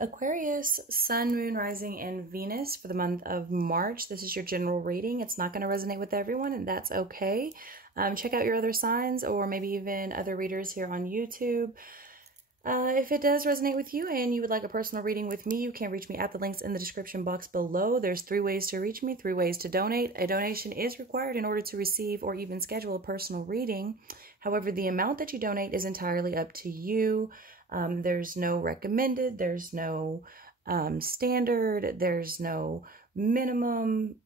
Aquarius, Sun, Moon, Rising, and Venus for the month of March. This is your general reading. It's not going to resonate with everyone, and that's okay. Check out your other signs or maybe even other readers here on YouTube. If it does resonate with you and you would like a personal reading with me, you can reach me at the links in the description box below. There's 3 ways to reach me, 3 ways to donate. A donation is required in order to receive or even schedule a personal reading. However, the amount that you donate is entirely up to you. There's no recommended, there's no standard, there's no minimum.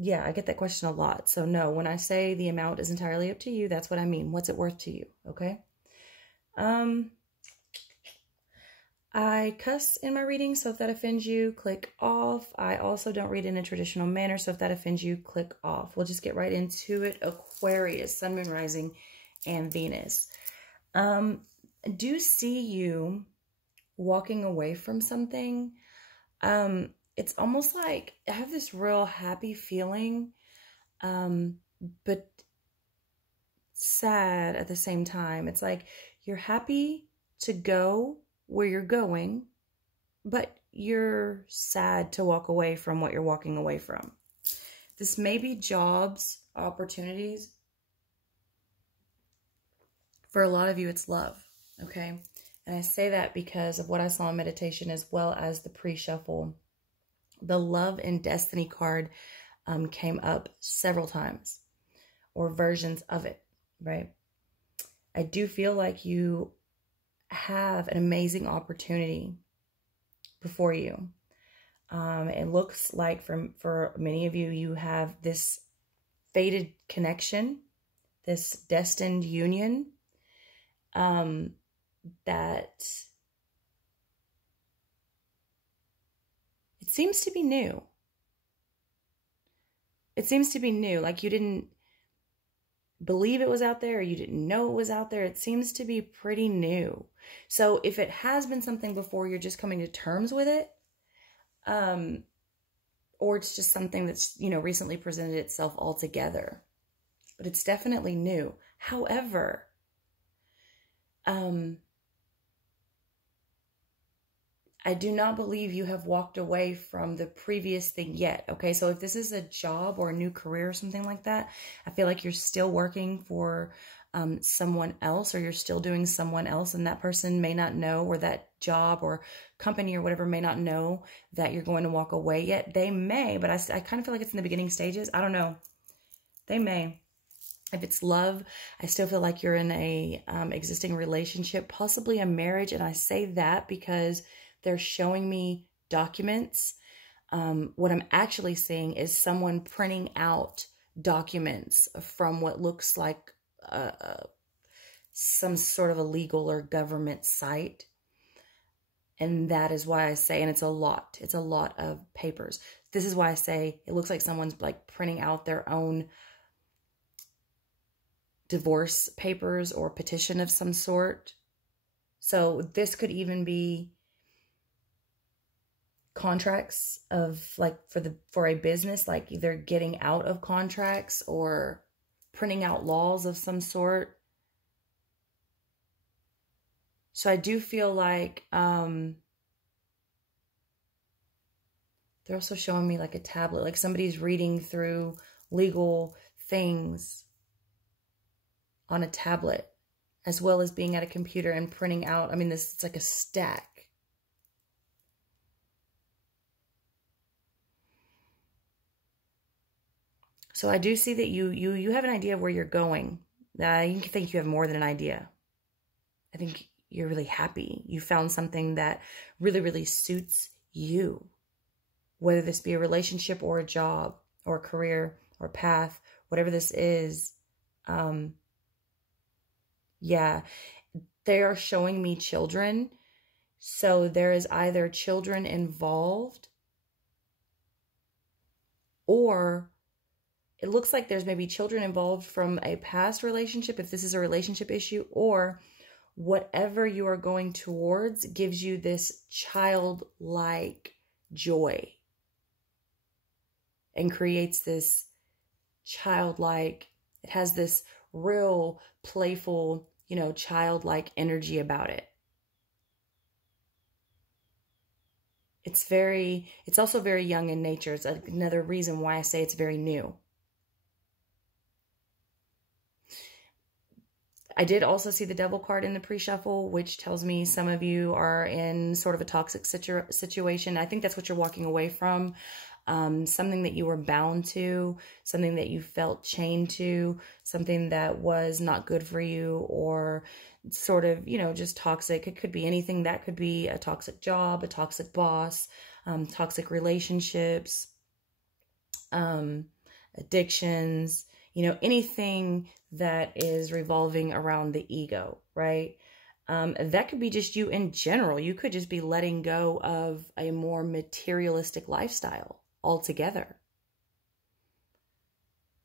Yeah, I get that question a lot. So no, when I say the amount is entirely up to you, that's what I mean. What's it worth to you? Okay. I cuss in my reading, so if that offends you, click off. I also don't read in a traditional manner, so if that offends you, click off. We'll just get right into it. Aquarius, Sun, Moon, Rising, and Venus. I do see you walking away from something. It's almost like I have this real happy feeling, but sad at the same time. It's like you're happy to go where you're going, but you're sad to walk away from what you're walking away from. This may be jobs, opportunities. For a lot of you, it's love, okay? And I say that because of what I saw in meditation as well as the pre-shuffle. The love and destiny card came up several times, or versions of it, right? I do feel like you have an amazing opportunity before you. It looks like for many of you, you have this fated connection, this destined union, that it seems to be new. It seems to be new, like you didn't believe it was out there or you didn't know it was out there. It seems to be pretty new. So if it has been something before, you're just coming to terms with it, or it's just something that's, you know, recently presented itself altogether, but it's definitely new. However, I do not believe you have walked away from the previous thing yet, okay? So if this is a job or a new career or something like that, I feel like you're still working for someone else, or you're still doing someone else, and that person may not know, or that job or company or whatever may not know that you're going to walk away yet. They may, but I kind of feel like it's in the beginning stages. I don't know. They may. If it's love, I still feel like you're in a existing relationship, possibly a marriage, and I say that because they're showing me documents. What I'm actually seeing is someone printing out documents from what looks like some sort of a legal or government site. And that is why I say, and it's a lot of papers. This is why I say it looks like someone's like printing out their own divorce papers or petition of some sort. So this could even be contracts of like for a business, like either getting out of contracts or printing out laws of some sort. So I do feel like they're also showing me like a tablet, like somebody's reading through legal things on a tablet, as well as being at a computer and printing out. I mean, it's like a stack. So I do see that you have an idea of where you're going. You think you have more than an idea. I think you're really happy. You found something that really, really suits you. Whether this be a relationship or a job or a career or path, whatever this is. Yeah, they are showing me children. So there is either children involved, or it looks like there's maybe children involved from a past relationship, if this is a relationship issue, or whatever you are going towards gives you this childlike joy and creates this childlike, it has this real playful, you know, childlike energy about it. it's also very young in nature. It's another reason why I say it's very new. I did also see the Devil card in the pre-shuffle, which tells me some of you are in sort of a toxic situation. I think that's what you're walking away from. Something that you were bound to, something that you felt chained to, something that was not good for you, or sort of, you know, just toxic. It could be anything. That could be a toxic job, a toxic boss, toxic relationships, addictions, you know, anything that is revolving around the ego, right? That could be just you in general. You could just be letting go of a more materialistic lifestyle altogether.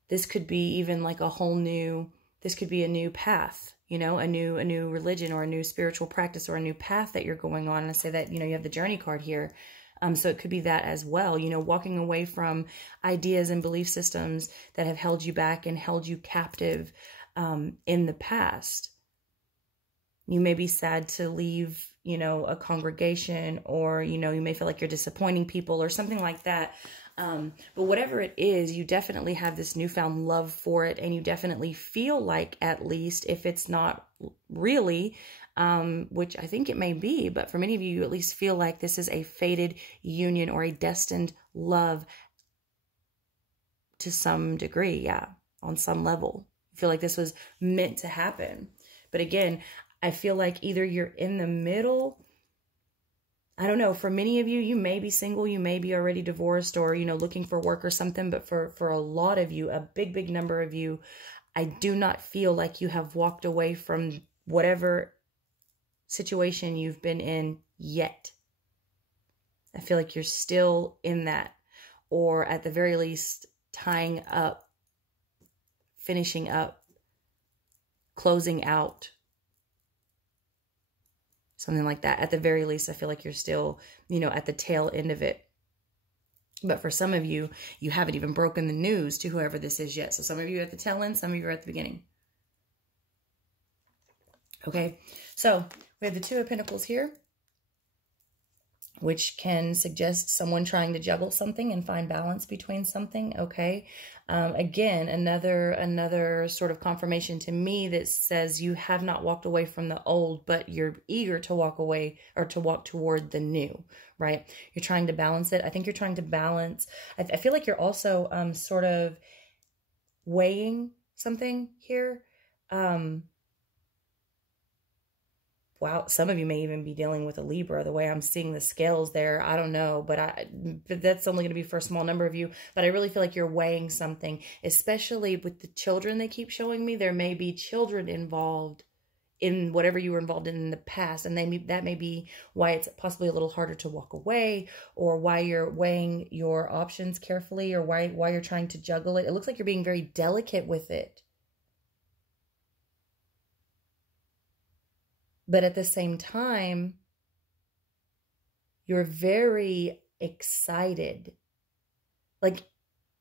This could be even like a whole new, this could be a new path, you know, a new religion or a new spiritual practice or a new path that you're going on. And I say that, you know, you have the journey card here. So it could be that as well, you know, walking away from ideas and belief systems that have held you back and held you captive in the past. You may be sad to leave, you know, a congregation, or, you know, you may feel like you're disappointing people or something like that. But whatever it is, you definitely have this newfound love for it. And you definitely feel like, at least if it's not really, which I think it may be, but for many of you, you at least feel like this is a fated union or a destined love to some degree. Yeah. On some level, you feel like this was meant to happen. But again, I feel like either you're in the middle. I don't know. For many of you, you may be single, you may be already divorced, or, you know, looking for work or something. But for a lot of you, a big number of you, I do not feel like you have walked away from whatever situation you've been in yet. I feel like you're still in that, or at the very least tying up, finishing up, closing out, something like that. At the very least, I feel like you're still, you know, at the tail end of it. But for some of you, you haven't even broken the news to whoever this is yet. So some of you are at the tail end, some of you are at the beginning. Okay, so we have the Two of Pentacles here, which can suggest someone trying to juggle something and find balance between something. Okay, again, another sort of confirmation to me that says you have not walked away from the old, but you're eager to walk away, or to walk toward the new, right? You're trying to balance it. I think you're trying to balance. I feel like you're also sort of weighing something here. Wow, some of you may even be dealing with a Libra, the way I'm seeing the scales there. I don't know, but that's only going to be for a small number of you. But I really feel like you're weighing something, especially with the children they keep showing me. There may be children involved in whatever you were involved in the past. And that may be why it's possibly a little harder to walk away, or why you're weighing your options carefully, or why you're trying to juggle it. It looks like you're being very delicate with it. But at the same time, you're very excited. Like,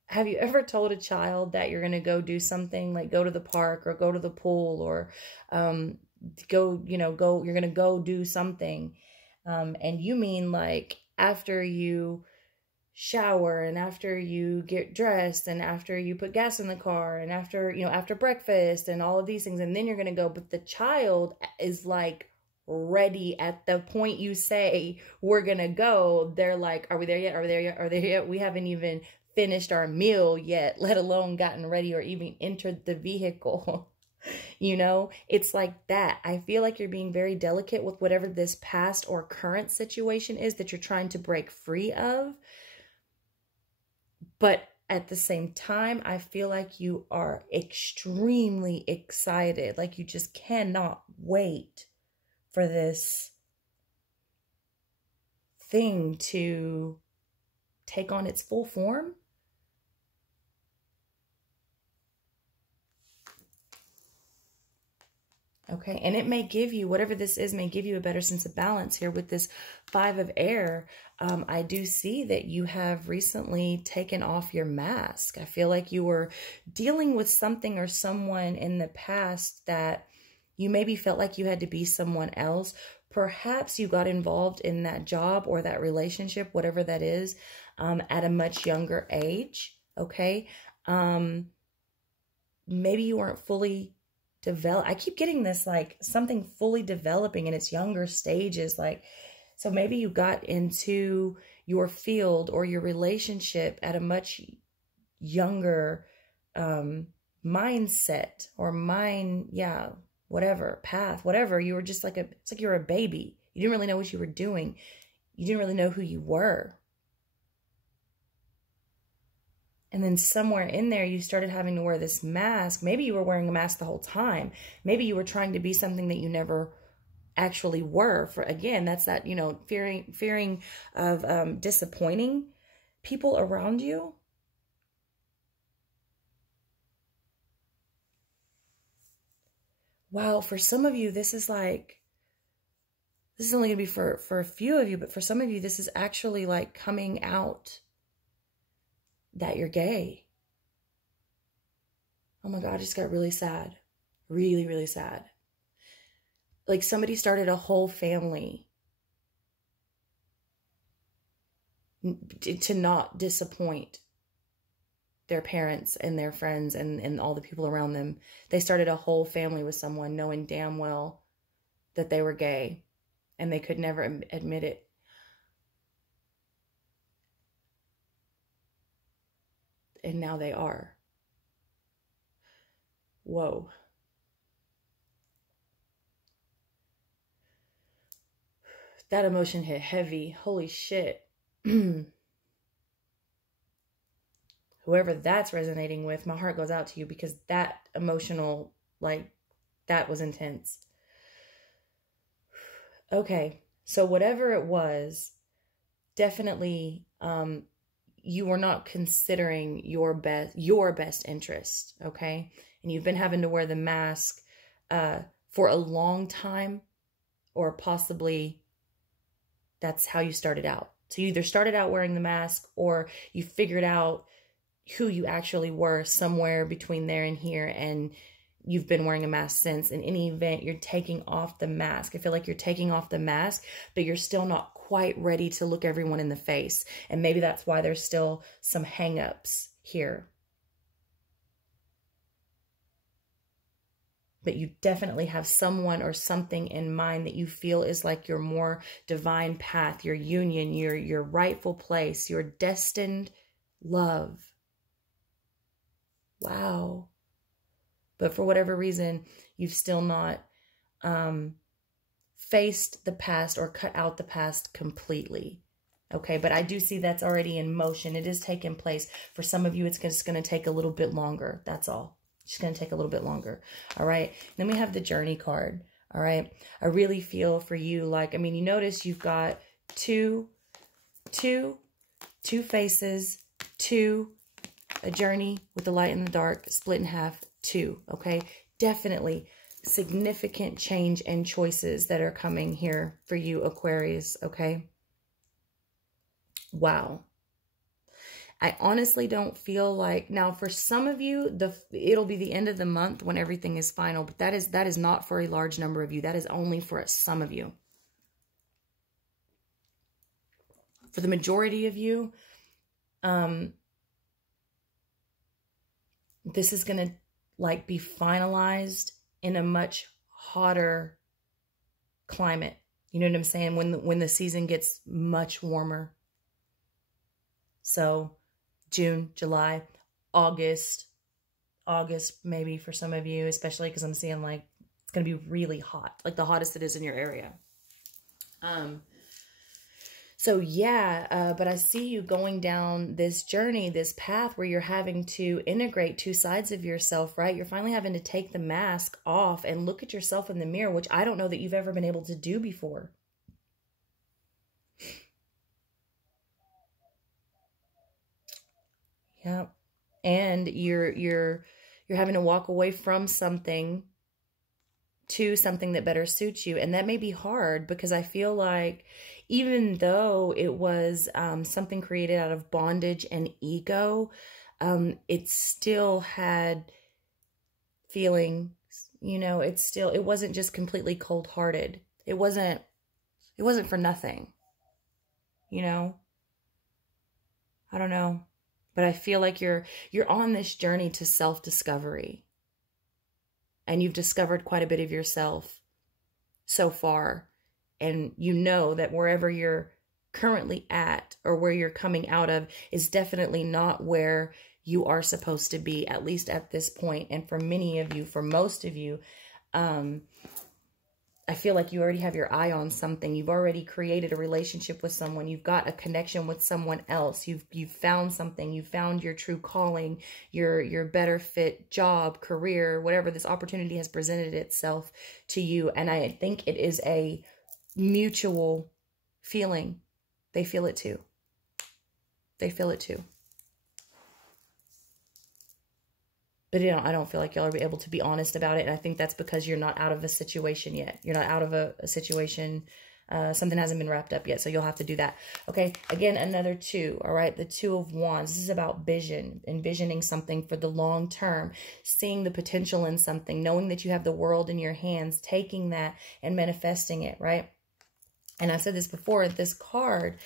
have you ever told a child that you're going to go do something, like go to the park or go to the pool, or you're going to go do something. And you mean like after you shower and after you get dressed and after you put gas in the car and after breakfast and all of these things, and then you're going to go. But the child is like ready at the point you say we're going to go. They're like, are we there yet? Are we there yet? Are they there yet? We haven't even finished our meal yet, let alone gotten ready or even entered the vehicle. You know, it's like that. I feel like you're being very delicate with whatever this past or current situation is that you're trying to break free of. But at the same time, I feel like you are extremely excited. Like you just cannot wait for this thing to take on its full form. Okay, and it may give you, whatever this is, may give you a better sense of balance here with this Five of Air. I do see that you have recently taken off your mask. I feel like you were dealing with something or someone in the past that you maybe felt like you had to be someone else, perhaps you got involved in that job or that relationship, whatever that is, at a much younger age, okay? Maybe you weren't fully developed. I keep getting this, like, something fully developing in its younger stages, like, so maybe you got into your field or your relationship at a much younger mindset or whatever, path, whatever. You were just like it's like you were a baby. You didn't really know what you were doing. You didn't really know who you were. And then somewhere in there, you started having to wear this mask. Maybe you were wearing a mask the whole time. Maybe you were trying to be something that you never actually were. For again, that's that, you know, fearing of disappointing people around you. Wow, for some of you, this is only going to be for a few of you, but for some of you, this is actually like coming out that you're gay. Oh my God, I just got really sad. Really, really sad. Like somebody started a whole family to not disappoint their parents and their friends and all the people around them. They started a whole family with someone knowing damn well that they were gay and they could never admit it. And now they are. Whoa. That emotion hit heavy. Holy shit. Whoever that's resonating with, my heart goes out to you, because that emotional, like, that was intense. Okay, so whatever it was, definitely you were not considering your best interest, okay? And you've been having to wear the mask for a long time, or possibly that's how you started out. So you either started out wearing the mask, or you figured out who you actually were somewhere between there and here, and you've been wearing a mask since. In any event, you're taking off the mask. I feel like you're taking off the mask, but you're still not quite ready to look everyone in the face. And maybe that's why there's still some hang-ups here. But you definitely have someone or something in mind that you feel is like your more divine path, your union, your rightful place, your destined love. Wow. But for whatever reason, you've still not faced the past or cut out the past completely. Okay, but I do see that's already in motion. It is taking place. For some of you, it's just going to take a little bit longer. That's all. It's just going to take a little bit longer. All right. Then we have the journey card. All right. I really feel for you. Like, I mean, you notice you've got two faces, a journey with the light and the dark, split in half, 2, okay? Definitely significant change and choices that are coming here for you, Aquarius, okay? Wow. I honestly don't feel like, now for some of you, it'll be the end of the month when everything is final, but that is not for a large number of you. That is only for some of you. For the majority of you, this is going to like be finalized in a much hotter climate. You know what I'm saying? When the season gets much warmer. So June, July, August maybe for some of you, especially because I'm seeing like it's going to be really hot, like the hottest it is in your area. So yeah, but I see you going down this journey, this path where you're having to integrate two sides of yourself, right? You're finally having to take the mask off and look at yourself in the mirror, which I don't know that you've ever been able to do before. Yeah. And you're having to walk away from something to something that better suits you. And that may be hard, because I feel like even though it was something created out of bondage and ego, it still had feelings, you know, it wasn't just completely cold-hearted. It wasn't It wasn't for nothing, you know? I don't know, but I feel like you're on this journey to self-discovery, and you've discovered quite a bit of yourself so far, and you know that wherever you're currently at or where you're coming out of is definitely not where you are supposed to be, at least at this point. And for many of you, for most of you, I feel like you already have your eye on something. You've already created a relationship with someone. You've got a connection with someone else. You've found something. You found your true calling, your better fit job, career, whatever. This opportunity has presented itself to you. And I think it is a mutual feeling. They feel it too. They feel it too. But I don't feel like y'all are able to be honest about it. And I think that's because you're not out of a situation yet. You're not out of a situation. Something hasn't been wrapped up yet. So you'll have to do that. Okay. Again, another 2. All right. The 2 of Wands. This is about vision, envisioning something for the long term, seeing the potential in something, knowing that you have the world in your hands, taking that and manifesting it. Right. And I said this before, this card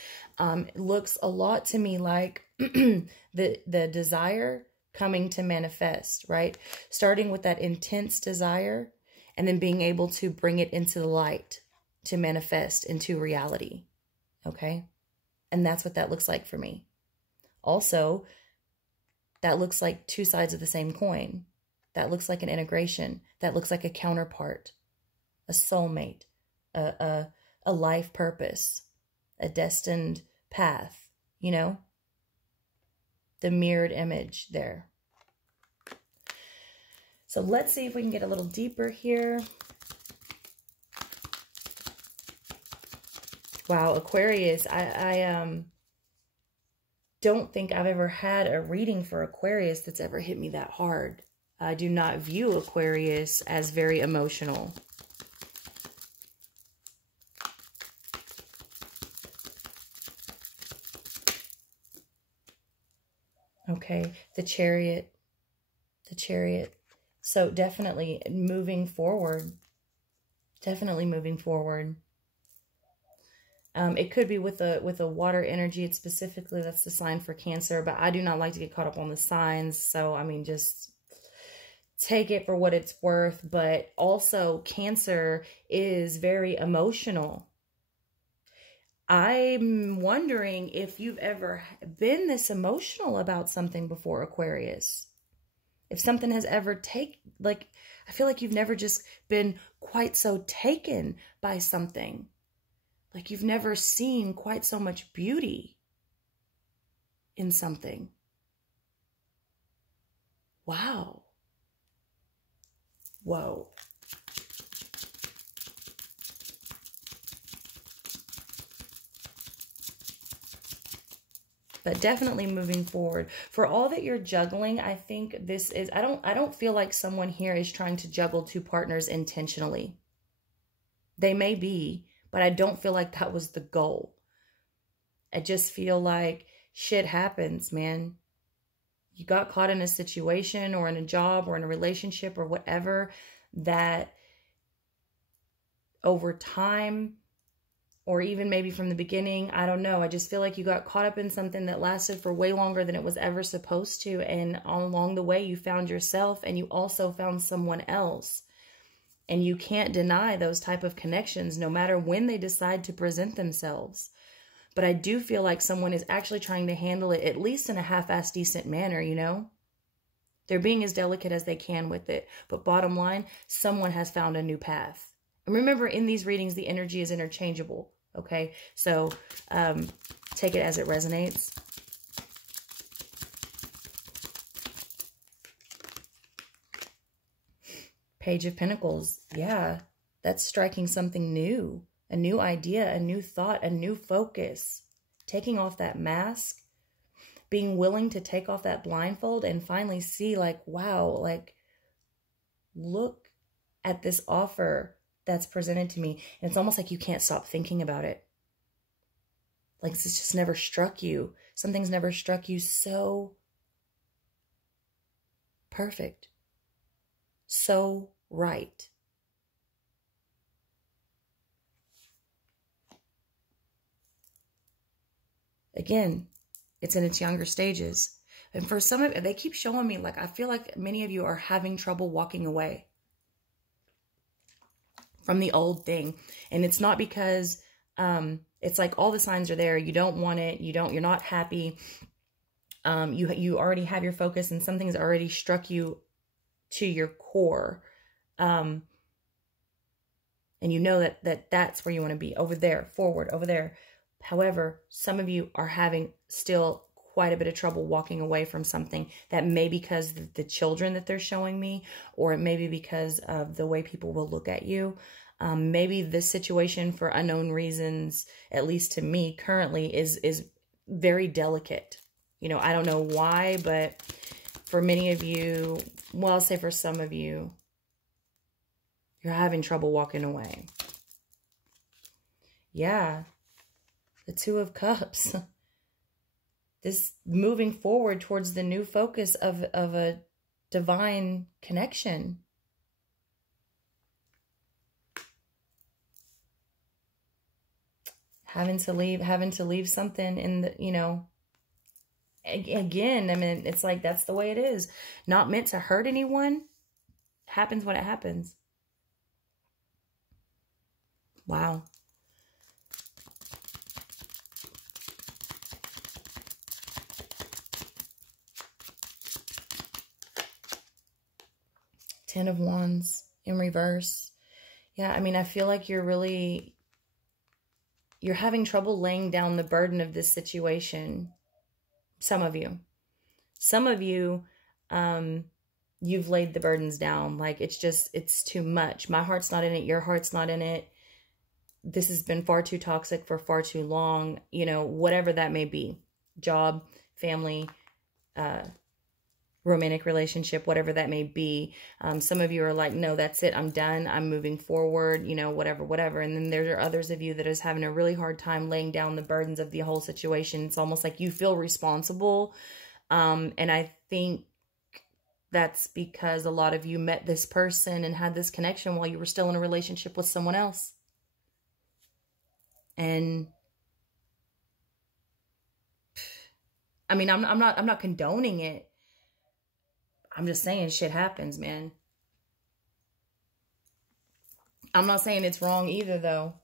looks a lot to me like the desire coming to manifest, right? Starting with that intense desire and then being able to bring it into the light to manifest into reality, okay? And that's what that looks like for me. Also, that looks like 2 sides of the same coin. That looks like an integration. That looks like a counterpart, a soulmate, a life purpose, a destined path, you know? The mirrored image there. So let's see if we can get a little deeper here. Wow, Aquarius, I don't think I've ever had a reading for Aquarius that's ever hit me that hard. I do not view Aquarius as very emotional. Okay, the Chariot. So definitely moving forward. Definitely moving forward. It could be with a water energy. It's specifically, that's the sign for Cancer, but I do not like to get caught up on the signs. So, I mean, just take it for what it's worth. But also Cancer is very emotional. I'm wondering if you've ever been this emotional about something before, Aquarius. If something has ever I feel like you've never just been quite so taken by something. Like you've never seen quite so much beauty in something. Wow. Whoa. But definitely moving forward. For all that you're juggling, I think this is, I don't feel like someone here is trying to juggle 2 partners intentionally. They may be, but I don't feel like that was the goal. I just feel like shit happens, man. You got caught in a situation or in a job or in a relationship or whatever that over time, or even maybe from the beginning, I don't know. I just feel like you got caught up in something that lasted for way longer than it was ever supposed to. And along the way, you found yourself and you also found someone else. And you can't deny those type of connections, no matter when they decide to present themselves. But I do feel like someone is actually trying to handle it, at least in a half-assed decent manner, you know? They're being as delicate as they can with it. But bottom line, someone has found a new path. And remember, in these readings, the energy is interchangeable. Okay, so take it as it resonates. Page of Pentacles. Yeah, that's striking something new. A new idea, a new thought, a new focus. Taking off that mask. Being willing to take off that blindfold and finally see like, wow, like, look at this offer that's presented to me. And it's almost like you can't stop thinking about it. Like this just never struck you. Something's never struck you so perfect. So right. Again, it's in its younger stages. And for some of it, they keep showing me, like, I feel like many of you are having trouble walking away from the old thing. And it's not because it's like all the signs are there. You don't want it. You're not happy. You already have your focus and something's already struck you to your core. And you know that's where you want to be, over there, forward, over there. However, some of you are having still quite a bit of trouble walking away from something. That may be because of the children that they're showing me, or it may be because of the way people will look at you. Maybe this situation, for unknown reasons, at least to me currently, is very delicate. You know, I don't know why, but for many of you, well, I'll say for some of you, you're having trouble walking away. Yeah. The Two of Cups. This moving forward towards the new focus of a divine connection. Having to leave something in the, you know, again, I mean, it's like, that's the way it is. Not meant to hurt anyone. Happens when it happens. Wow. Ten of Wands in reverse. Yeah, I mean, I feel like you're having trouble laying down the burden of this situation. Some of you. Some of you, you've laid the burdens down. Like, it's too much. My heart's not in it. Your heart's not in it. This has been far too toxic for far too long. You know, whatever that may be. Job, family, romantic relationship, whatever that may be. Some of you are like, no, that's it. I'm done. I'm moving forward, you know, whatever. And then there are others of you that is having a really hard time laying down the burdens of the whole situation. It's almost like you feel responsible. And I think that's because a lot of you met this person and had this connection while you were still in a relationship with someone else. And I mean, I'm not condoning it. I'm just saying shit happens, man. I'm not saying it's wrong either, though.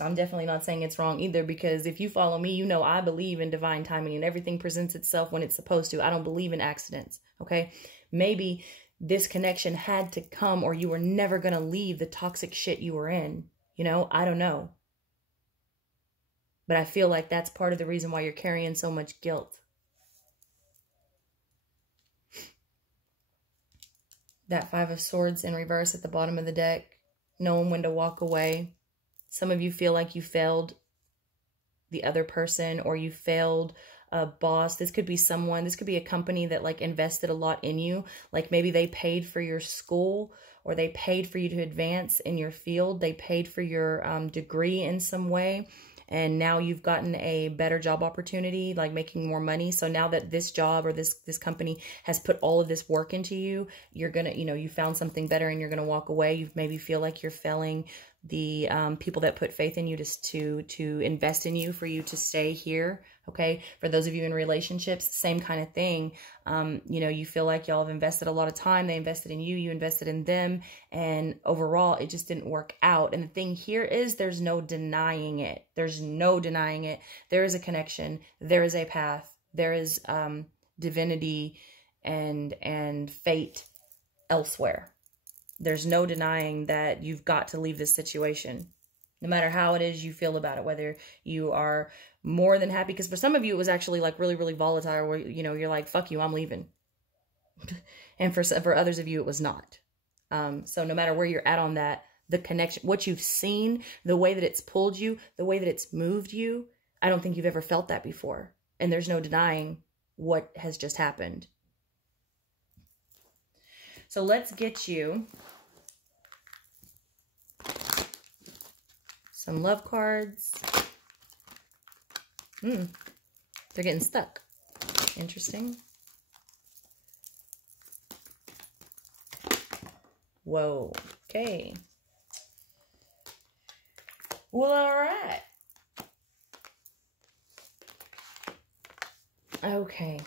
I'm definitely not saying it's wrong either, because if you follow me, you know I believe in divine timing and everything presents itself when it's supposed to. I don't believe in accidents, okay? Maybe this connection had to come, or you were never going to leave the toxic shit you were in. You know, I don't know. But I feel like that's part of the reason why you're carrying so much guilt. That Five of Swords in reverse at the bottom of the deck. Knowing when to walk away. Some of you feel like you failed the other person, or you failed a boss. This could be someone, this could be a company that like invested a lot in you. Like maybe they paid for your school, or they paid for you to advance in your field. They paid for your degree in some way. And now you've gotten a better job opportunity, like making more money. So now that this job or this company has put all of this work into you, you're going to, you know, you found something better and you're going to walk away. You maybe feel like you're failing the people that put faith in you to invest in you, for you to stay here. Okay. For those of you in relationships, same kind of thing. You know, you feel like y'all have invested a lot of time. They invested in you, you invested in them. And overall, it just didn't work out. And the thing here is there's no denying it. There's no denying it. There is a connection. There is a path. There is divinity and fate elsewhere. There's no denying that you've got to leave this situation, no matter how it is you feel about it, whether you are more than happy. Because for some of you, it was actually like really, really volatile, where, you know, you're like, fuck you, I'm leaving. And for others of you, it was not. So no matter where you're at on that, the connection, what you've seen, the way that it's pulled you, the way that it's moved you, I don't think you've ever felt that before. And there's no denying what has just happened. So let's get you some love cards. They're getting stuck. Interesting. Whoa. Okay. Well, all right. Okay.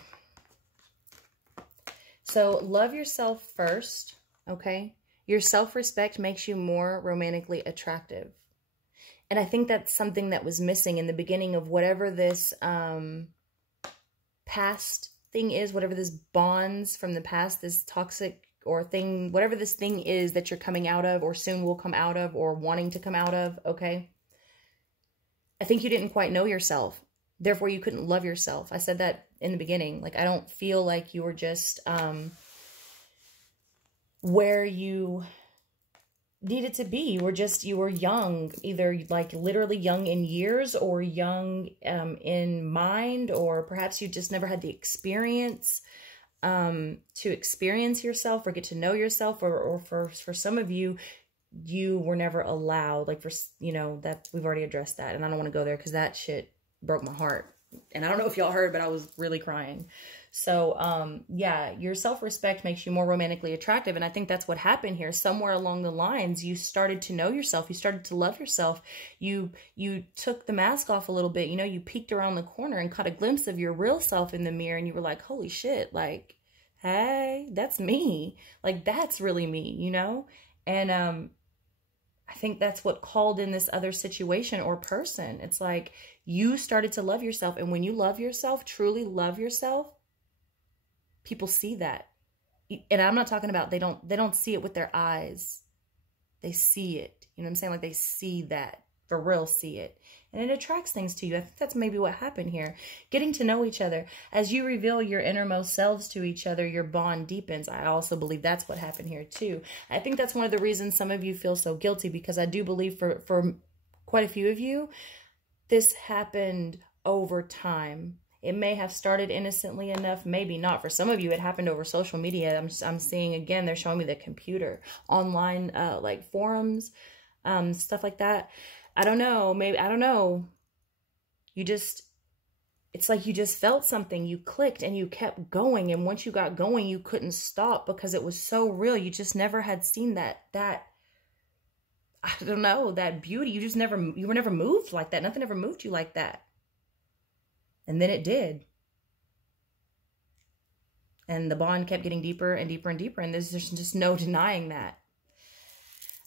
So love yourself first, okay? Your self-respect makes you more romantically attractive. And I think that's something that was missing in the beginning of whatever this past thing is, whatever this bonds from the past, this toxic or thing, whatever this thing is that you're coming out of or soon will come out of or wanting to come out of, okay? I think you didn't quite know yourself. Therefore, you couldn't love yourself. I said that in the beginning. Like, I don't feel like you were just where you needed to be. You were young, either like literally young in years or young in mind, or perhaps you just never had the experience to experience yourself or get to know yourself, or for some of you, you were never allowed, like, for, you know, that we've already addressed that, and I don't want to go there because that shit broke my heart. And I don't know if y'all heard, but I was really crying. So, yeah, your self-respect makes you more romantically attractive. And I think that's what happened here. Somewhere along the lines, you started to know yourself. You started to love yourself. You took the mask off a little bit. You know, you peeked around the corner and caught a glimpse of your real self in the mirror. And you were like, holy shit, like, hey, that's me. Like, that's really me, you know? And, I think that's what called in this other situation or person. It's like you started to love yourself. And when you love yourself, truly love yourself, people see that. And I'm not talking about they don't see it with their eyes. They see it. You know what I'm saying? Like, they see that. For real, see it. And it attracts things to you. I think that's maybe what happened here. Getting to know each other. As you reveal your innermost selves to each other, your bond deepens. I also believe that's what happened here too. I think that's one of the reasons some of you feel so guilty, because I do believe for quite a few of you, this happened over time. It may have started innocently enough, maybe not. For some of you, it happened over social media. I'm seeing, again, they're showing me the computer, online, like forums, stuff like that. I don't know, maybe, I don't know. It's like you just felt something, you clicked and you kept going. And once you got going, you couldn't stop because it was so real. You just never had seen that, I don't know, that beauty. You were never moved like that. Nothing ever moved you like that. And then it did. And the bond kept getting deeper and deeper and deeper. And there's just no denying that.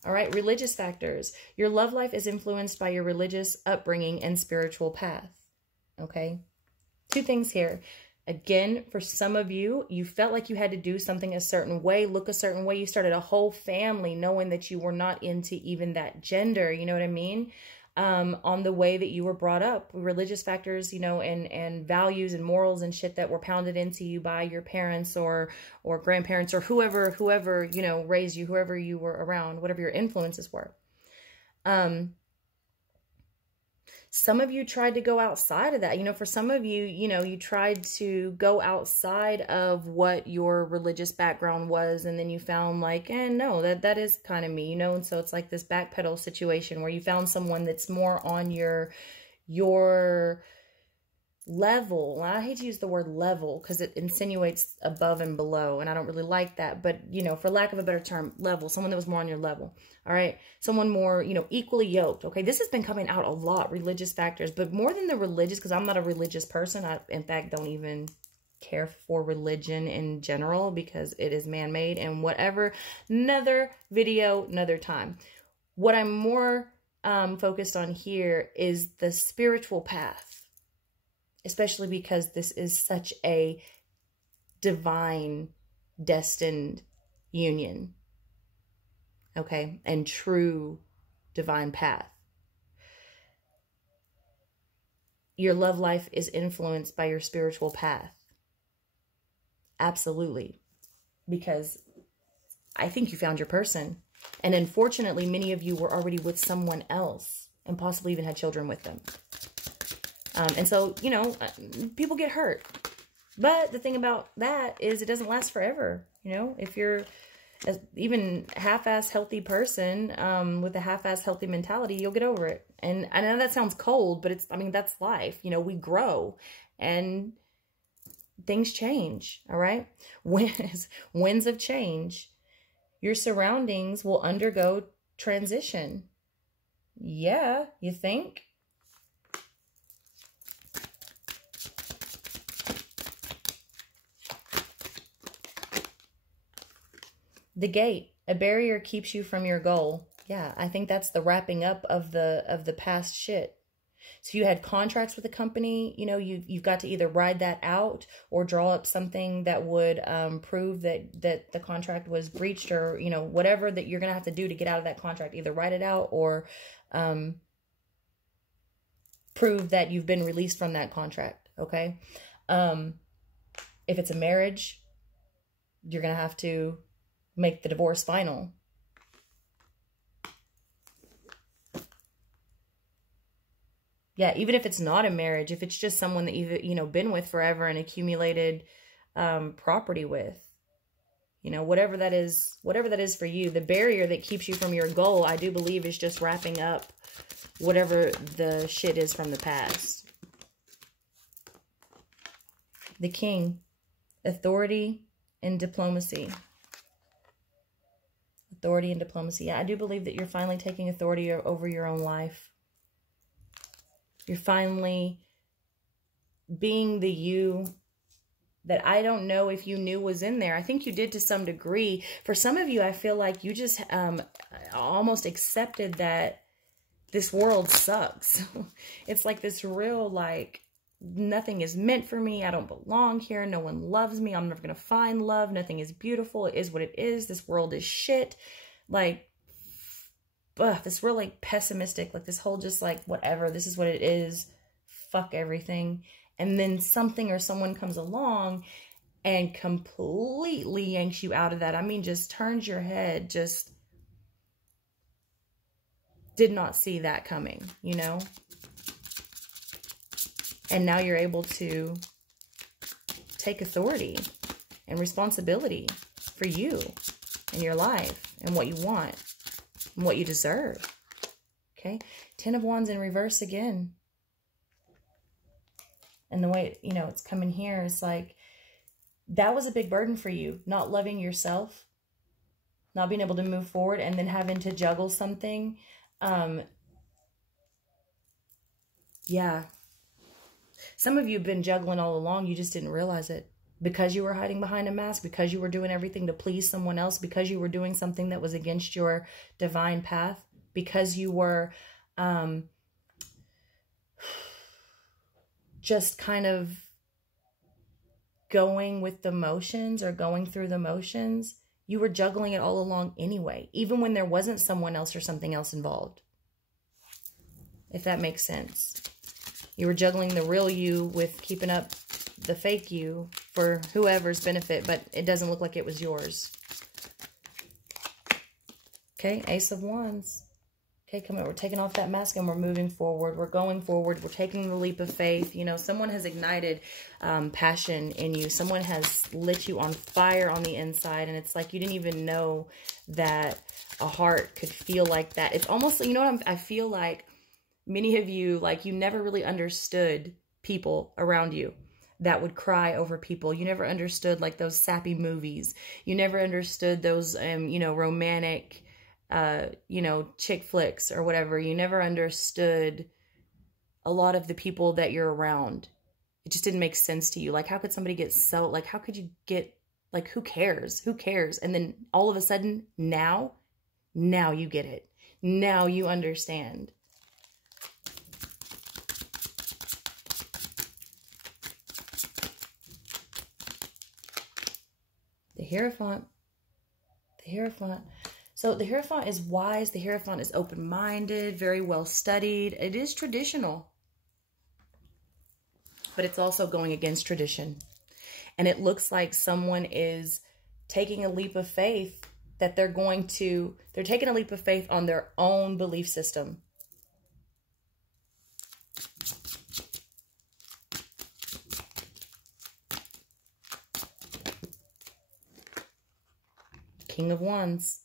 All right, religious factors. Your love life is influenced by your religious upbringing and spiritual path. Okay? Two things here. Again, for some of you, you felt like you had to do something a certain way, look a certain way. You started a whole family knowing that you were not into even that gender. You know what I mean? On the way that you were brought up, religious factors, you know, and values and morals and shit that were pounded into you by your parents or grandparents or whoever, you know, raised you, whoever you were around, whatever your influences were. Some of you tried to go outside of that. You know, for some of you, you know, you tried to go outside of what your religious background was. And then you found like, no, that is kind of me, you know? And so it's like this backpedal situation where you found someone that's more on your level. I hate to use the word level because it insinuates above and below, and I don't really like that. But, you know, for lack of a better term, level, someone that was more on your level. All right. Someone more, you know, equally yoked. Okay. This has been coming out a lot, religious factors, but more than the religious, because I'm not a religious person. I, in fact, don't even care for religion in general because it is man-made and whatever. Another video, another time. What I'm more focused on here is the spiritual path. Especially because this is such a divine, destined union. Okay? And true divine path. Your love life is influenced by your spiritual path. Absolutely. Because I think you found your person. And unfortunately, many of you were already with someone else and possibly even had children with them. And so, you know, people get hurt. But the thing about that is it doesn't last forever. You know, if you're even half-ass healthy person with a half-ass healthy mentality, you'll get over it. And I know that sounds cold, but I mean, that's life. You know, we grow and things change. All right. Winds of change. Your surroundings will undergo transition. Yeah, you think? The gate, a barrier keeps you from your goal. Yeah, I think that's the wrapping up of the past shit. So you had contracts with the company, you know, you've got to either ride that out or draw up something that would prove that the contract was breached, or, you know, whatever that you're going to have to do to get out of that contract. Either write it out or prove that you've been released from that contract, okay? If it's a marriage, you're going to have to make the divorce final. Yeah, even if it's not a marriage, if it's just someone that you've, you know, been with forever and accumulated property with, you know, whatever that is for you, the barrier that keeps you from your goal, I do believe, is just wrapping up whatever the shit is from the past. The King, authority and diplomacy. Authority and diplomacy. Yeah, I do believe that you're finally taking authority over your own life. You're finally being the you that I don't know if you knew was in there. I think you did to some degree. For some of you, I feel like you just almost accepted that this world sucks. It's like this real, like, nothing is meant for me. I don't belong here. No one loves me. I'm never going to find love. Nothing is beautiful. It is what it is. This world is shit. Like, this real, like, pessimistic, like, this whole just, like, whatever, this is what it is, fuck everything. And then something or someone comes along and completely yanks you out of that. I mean, just turns your head, just did not see that coming, you know? And now you're able to take authority and responsibility for you and your life and what you want. What you deserve. Okay, 10 of Wands in reverse again. And the way, you know, it's coming here is like, that was a big burden for you, not loving yourself, not being able to move forward, and then having to juggle something. Yeah, some of you have been juggling all along, you just didn't realize it. Because you were hiding behind a mask, because you were doing everything to please someone else, because you were doing something that was against your divine path, because you were just kind of going with the motions or going through the motions, you were juggling it all along anyway, even when there wasn't someone else or something else involved. If that makes sense. You were juggling the real you with keeping up the fake you for whoever's benefit, but it doesn't look like it was yours. Okay, Ace of Wands. Okay, come on, we're taking off that mask and we're moving forward. We're going forward. We're taking the leap of faith. You know, someone has ignited passion in you. Someone has lit you on fire on the inside, and it's like you didn't even know that a heart could feel like that. It's almost, you know what I feel like many of you, like, you never really understood people around you that would cry over people. You never understood, like, those sappy movies. You never understood those, you know, romantic, you know, chick flicks or whatever. You never understood a lot of the people that you're around. It just didn't make sense to you. Like, how could somebody get so, like, how could you get, like, who cares? Who cares? And then all of a sudden, now you get it. Now you understand. The Hierophant. The Hierophant. So the Hierophant is wise. The Hierophant is open-minded, very well studied. It is traditional. But it's also going against tradition. And it looks like someone is taking a leap of faith that they're taking a leap of faith on their own belief system. King of Wands.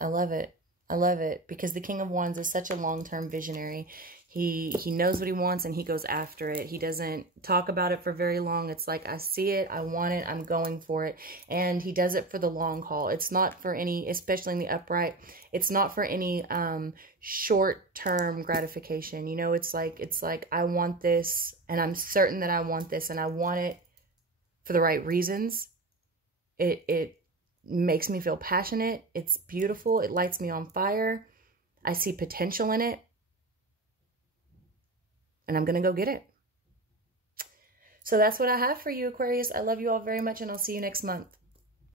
I love it. I love it because the King of Wands is such a long-term visionary. He knows what he wants and he goes after it. He doesn't talk about it for very long. It's like, I see it, I want it, I'm going for it. And he does it for the long haul. It's not for any, especially in the upright, it's not for any short-term gratification. You know, it's like I want this and I'm certain that I want this and I want it for the right reasons. It makes me feel passionate. It's beautiful. It lights me on fire. I see potential in it. And I'm going to go get it. So that's what I have for you, Aquarius. I love you all very much, and I'll see you next month.